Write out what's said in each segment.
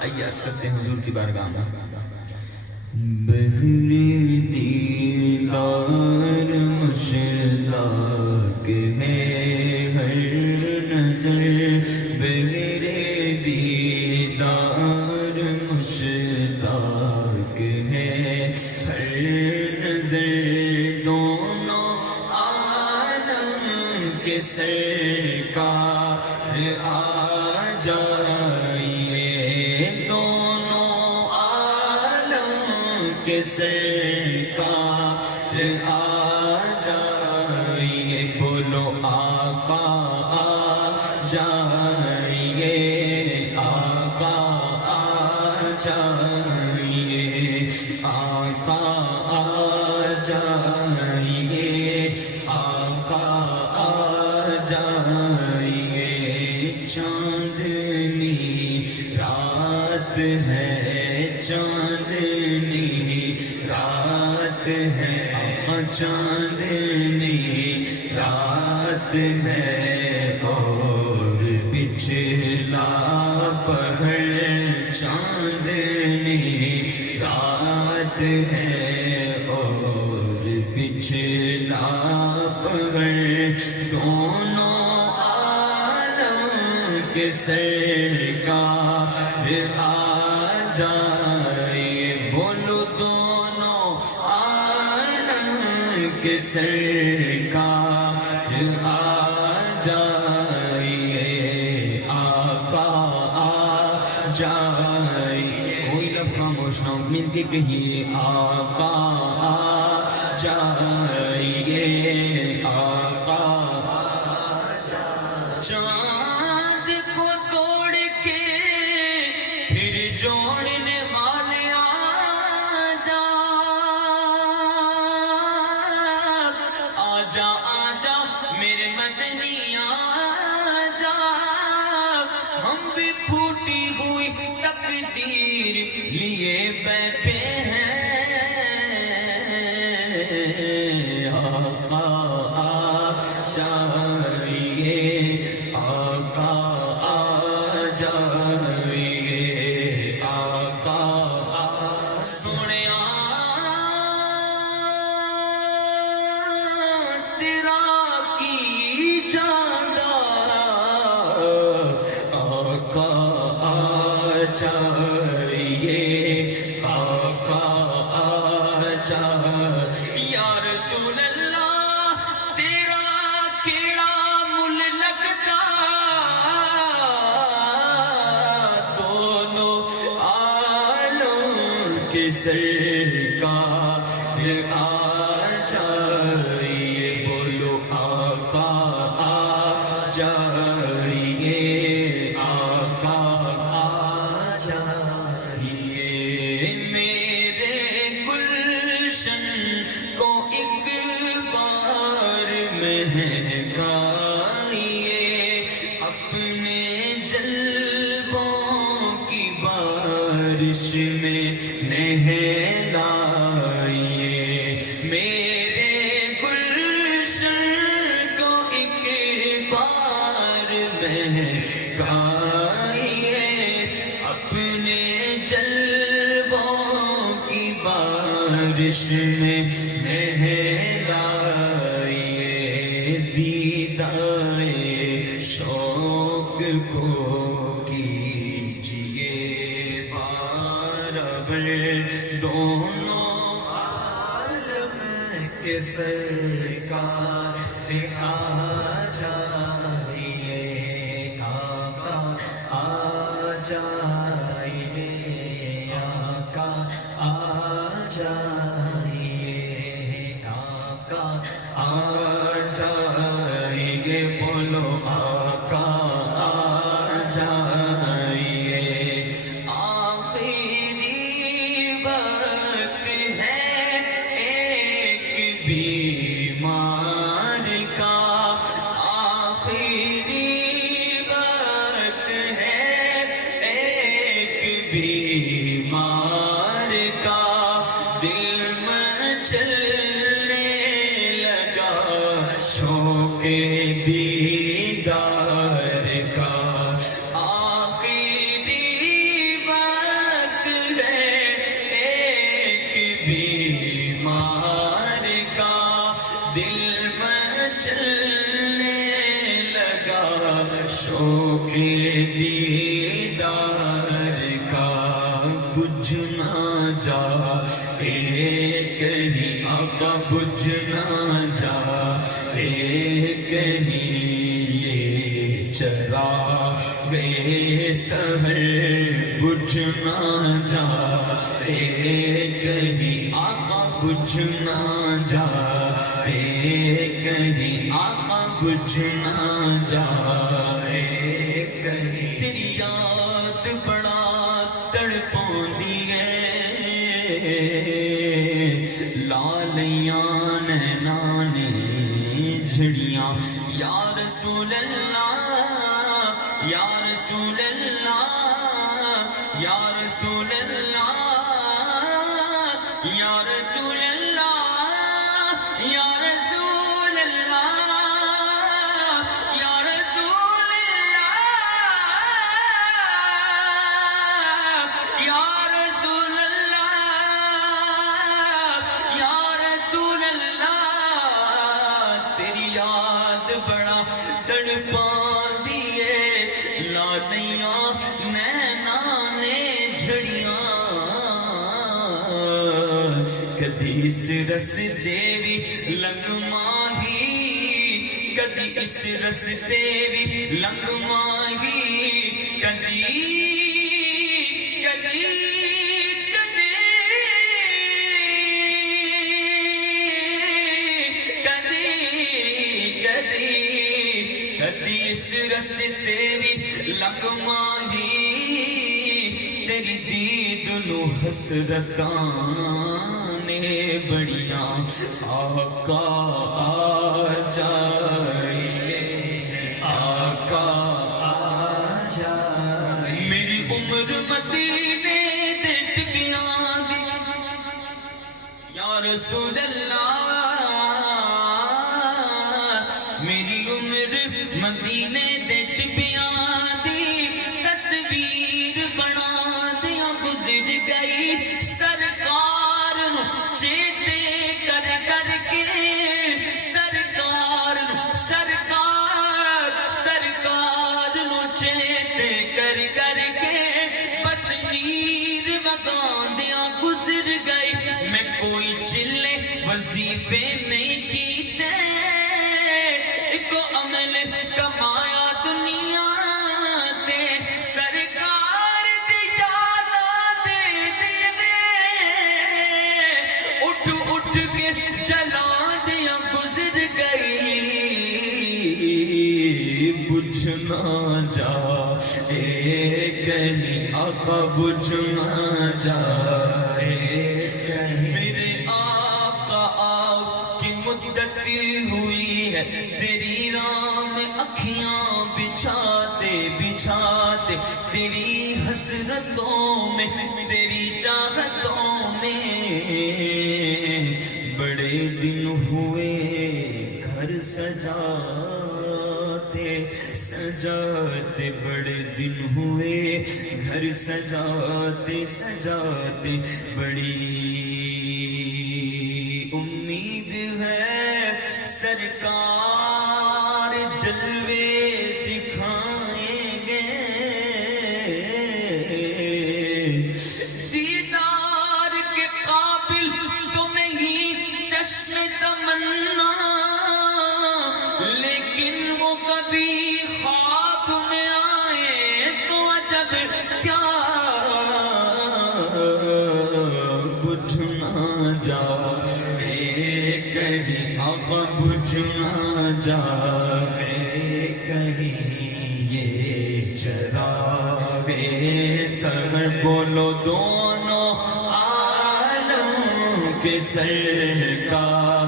آئیے عرض کرتے ہیں حضور کی بارگاہ میں بہری دیدار مشتاق ہے ہر نظر بہری دیدار مشتاق ہے ہر نظر دونوں عالم کے سرکار آ جائیے دونوں عالم کے سرکار آ جائیے بولو آقا آ جائیے آقا آ جائیے آقا آ جائیے آقا آ جائیے چاندنی رات ہے چاندنی رات ہے آقا چاندنی رات ہے اور پچھلا پہر چاندنی رات ہے اور پچھلا پہر دونوں عالم کے سرکار آ جائیے بولو دونوں عالم کے سرکار آ جائیے آقا آ جائیے کوئی لب خاموش نہ ہو مل کے کہیے آقا آ جائیے آقا آ جائیے چاند کو توڑ کے پھر جوڑنے والے آ جا آجا آجا میرے مدنی آ جا ہم بھی پھوٹی ہوئی تقدیر لیے بیٹھے ہیں آقا آ جائیے آقا آ جائیے آقا سنیا تیرا کی جانا آقا آ جائیے آقا آ جائیے یا رسول اللہ تیرا کیڑا مل لگتا دونوں عالم کے سرکار آ جائیے بولو آقا آ جائیے آقا آ جائیے میرے گلشن کو ایک بار مہکائیے اپنے جلووں کی بارش میں نہلائیے میرے گلشن کو ایک بار مہکائیے اپنے جلووں کی بارش میں نہلائیے دیدائے شوق کو کیجیے بارابر دونوں عالم کے سرکار آ جائیے آقا آ جائیے آقا آ جائیے آقا آ جائیے بولو آقا آ جائیے آخری وقت ہے ایک بیمار کا آخری وقت ہے ایک بیمار کا دل مچلنے لگا شوق دیدار کا آخری وقت بجھ نہ جائے کہیں آقا، بجھ نہ جائے کہیں آقا، بجھ نہ جائے کہیں تیری یاد بڑا تڑپاندی ہے لالیاں نینا نے جھڑیاں یا رسول اللہ یا رسول اللہ یا رسول اللہ یا رسول اللہ یا رسول اللہ یا رسول اللہ یا رسول اللہ یا رسول اللہ تیری یاد بڑا تڑپاندی ہے لالیاں نینا نے جھڑیاں کدی اس رس دیوی لنگ ماہی کدی اس رس دیوی لنگ ماہی کدی کدی کدی کدی کدی کدی اس رس تیری لنگ ماہی تیری دید نو حسرتاں نے بڑیاں آقا آ جائیے آقا آ جائیے میری عمر مدینے دے ٹکیاں دی یا رسول اللہ میری عمر مدینے دے ٹکیاں دی تصویر بنا دیا گزر گئی سرکار نو چیتے کر کر کے سرکار نو سرکار نو چیتے کر کر کے بس نیر وگاندیاں گزر گئی میں کوئی چلے وظیفے نہیں کیتے ایکو عمل کمایا دنیا تے سرکار دی یاداں دے دیوے اٹھ اٹھ کے جلا دیا گزر گئی بجھ نہ جائے کہیں آقا بجھ نہ جائے میرے آقا آپ کی مدت ہوئی ہے تیری راہ میں اکھیاں بچھاتے بچھاتے تیری حسرتوں میں تیری چاہتوں میں بڑے دن ہوئے گھر سجاتے سجاتے بڑے دن ہوئے گھر سجاتے سجاتے بڑی امید ہے سرکار جلوے دکھائیں گے دیدار کے قابل تو نہیں چشم تمنا لیکن وہ کبھی خواب میں آئے تو عجب کیا بجھ نہ جائے کہیں آقا بجھ نہ جائے کہیں یہ چراغے سر بولو دونوں عالم کے سرکار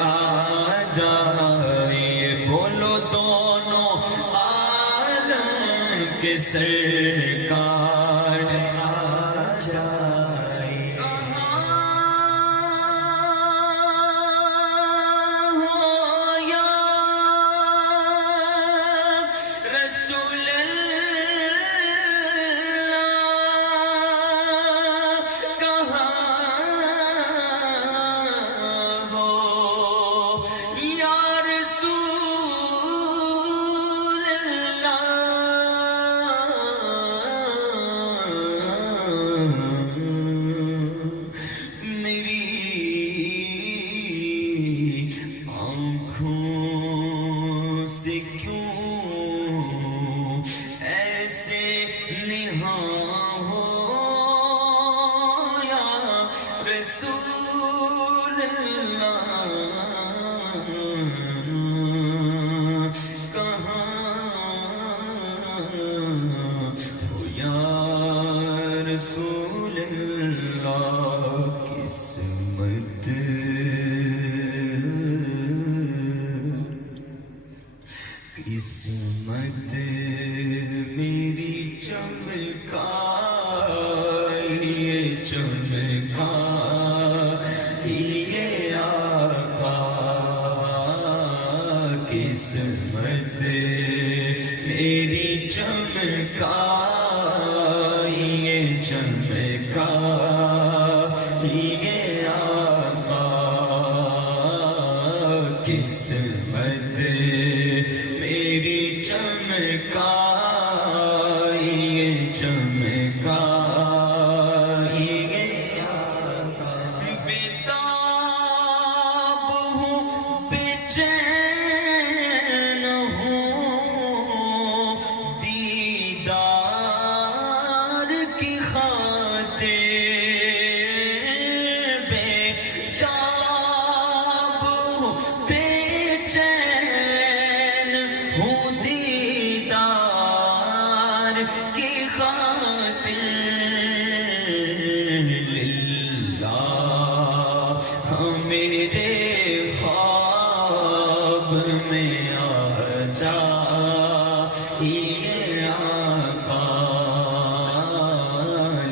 آ جائے بولو دونوں عالم کے سرکار آ جائے کہاں ہو یا رسول اللہ، کہاں ہو یا رسول اللہ، قسمت قسمت میری چمکائیے چمکائیے آقا، قسمت میری چمکائیے چمکائیے آقا، قسمت میری چمکائیے چمکائیے آقا، بیتاب ہوں بے چین ہوں دیدار کی خاطر، بیتاب ہوں بے چین ہوں دیدار کی خاطر، للہ میرے خواب میں آ جائیے آقا،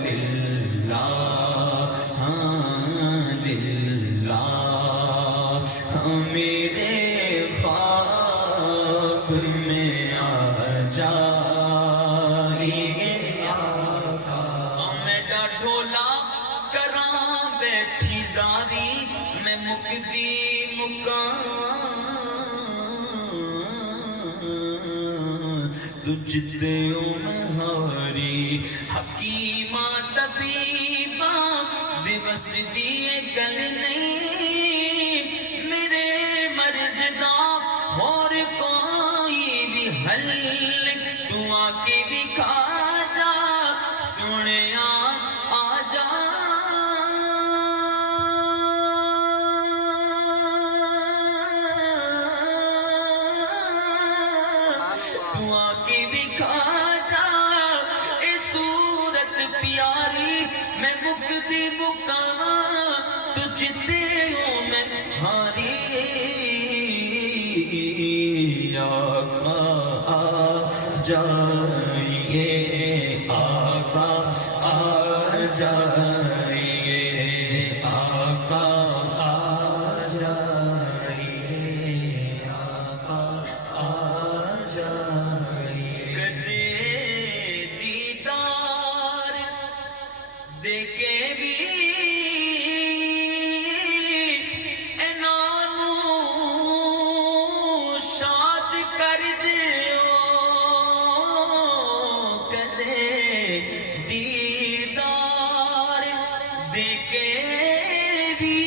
للہ للہ میرے خواب میں آ جائیے آقا، میں ڈھولا کراں بیٹھی زاری، میں مکدی مکان تجھتے مہاری، حکیمہ طبیبہ بے بس دیے گل نہیں، میرے مرض دا اور کوئی بھی حل، تو آ کے بھی کھا جا سنیا آ جا، تو آ کے بھی کھا جا، اے صورت پیاری میں مکدی مکاں تجھتے ہوں میں ہاری، آقا آ جائیے آقا آ جائیے آقا آ جائیے آقا آ جائیے، کدے دیدار دیکھے بھی شاد کر دیو، کدے دیدار دیکھے بھی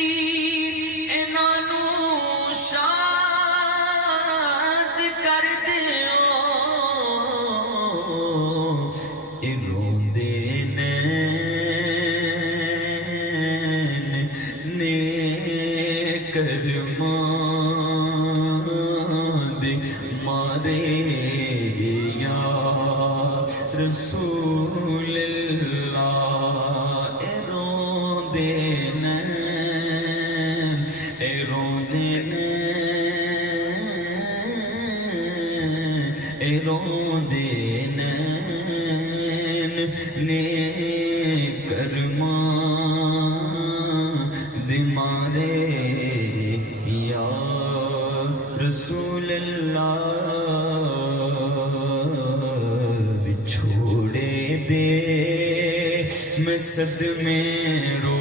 انہوں شاد کر دیو، روندے نین نے کرمان دے مارے یا رسول اللہ، اے روندے نین، اے روندے نین، اے روندے نین نے کرمان دے مارے یا رسول اللہ، بچھوڑے دے میں صدمے رو